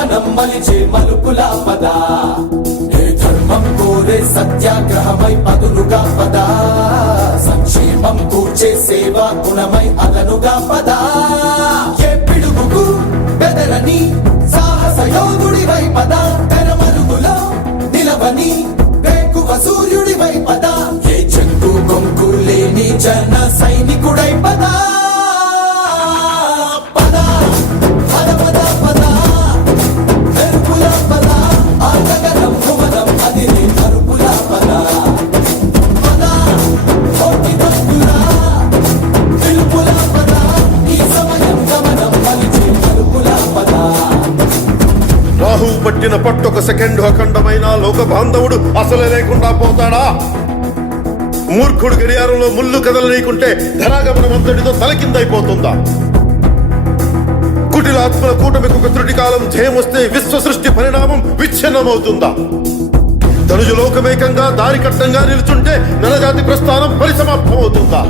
గమనం మలిచే మలుపుల పద ధర్మం కోరే సత్యాగ్రహమై పదులుగా పద సంక్షేమం కూర్చే సేవా గుణమై అదనుగా పద ఏ పిడుగుకు బెదరని సాహస యోధుడివై పద తెరమరుగులో నిలవని వేకువ సూర్యుడివై పద ఏ చెంగు కొంకు లేని జన సైనికుడై పద రాహు పట్టిన పట్టొక సెకండ్ అఖండమైన లోక బాంధవుడు అసలే లేకుండా పోతాడా? మూర్ఖుడు గడియారంలో ముళ్ళు కదలనీకుంటే ధరాగమనం అంతటితో తలకిందైపోతుందా? కుటిలాత్మల కూటమికి ఒక త్రుటి కాలం జయమొస్తే విశ్వ సృష్టి పరిణామం విచ్ఛిన్నమవుతుందా? తనుజు లోకమేకంగా దారి కట్టంగా నిలుచుంటే నరజాతి ప్రస్థానం పరిసమాప్తమవుతుందా?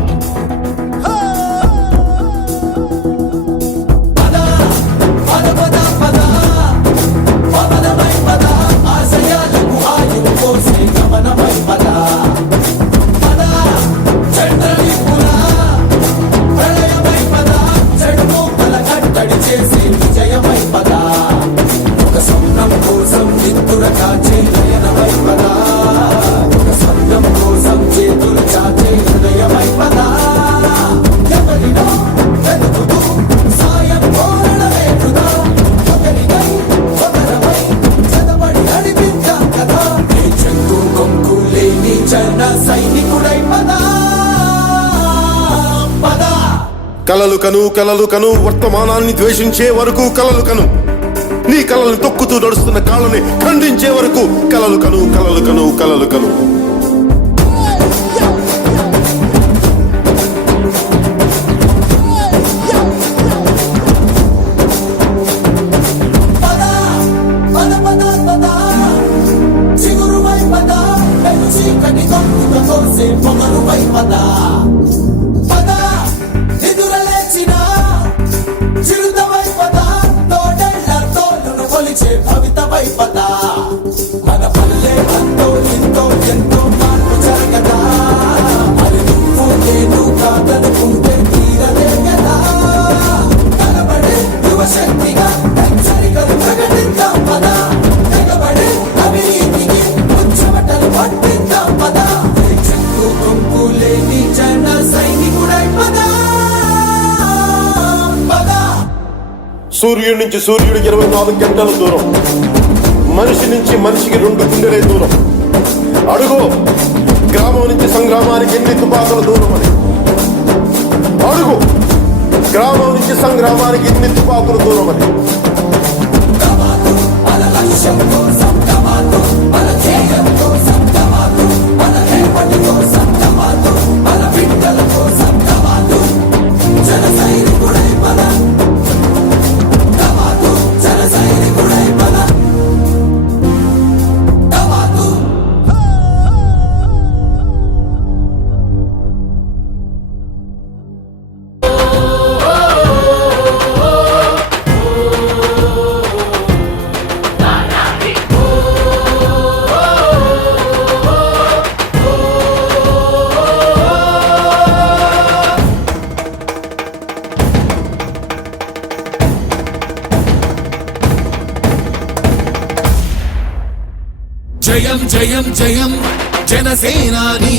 కలలు కను వర్తమానాన్ని ద్వేషించే వరకు కలలు కను, నీ కలల్ని తొక్కుతూ నడుస్తున్న కాళ్ళని ఖండించే వరకు కలలు కను కలలు కను కలలు కను. మన పల్లె అంతో ఎంతో ఎంతో మార్పు జరగదా, మరి నువ్వు నేను కాదనుకుంటే తీరలే కదా. కనబడే యువశక్తిగా హెచ్చరికలు ప్రకటిద్దాం పద, తెగబడే అవినీతికి ముచ్చమటలు పట్టిద్దాం పద. చెక్కు కొంపు లేని జన సైనికుడై పద. సూర్యుడి నుంచి సూర్యుడు 24 గంటల దూరం, మనిషి నుంచి మనిషికి 2 గుండెలే దూరం. అడుగు గ్రామం నుంచి సంగ్రామానికి ఎన్ని తుపాకుల దూరం అని. అడుగు గ్రామం నుంచి సంగ్రామానికి ఎన్ని తుపాకుల దూరం అని. జయం జయం జయం జనసేనాని,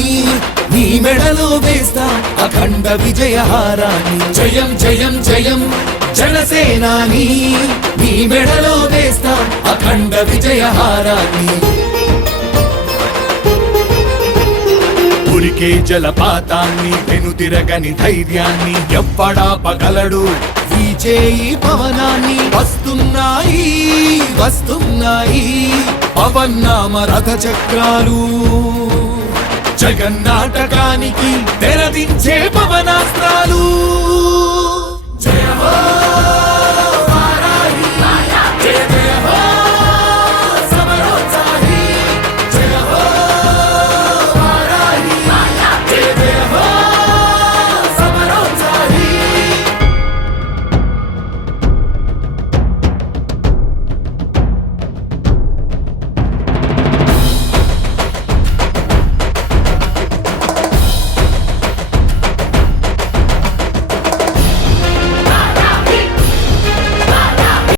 నీ మెడలో వేస్తా అఖండ విజయహారాన్ని. జయం జయం జయం జనసేనాని, నీ మెడలో వేస్తా అఖండ విజయహారాన్ని. ఉరికే జలపాతాన్ని వెనుతిరగని ధైర్యాన్ని ఎవ్వడాపగలడు ఈ చేయి పవనాన్ని. వస్తున్నాయి వస్తున్నాయి పవన్నామ రథ చక్రాలు, జగన్నాటకానికి తెరదించే పవనాస్త్రాలు. జయ హో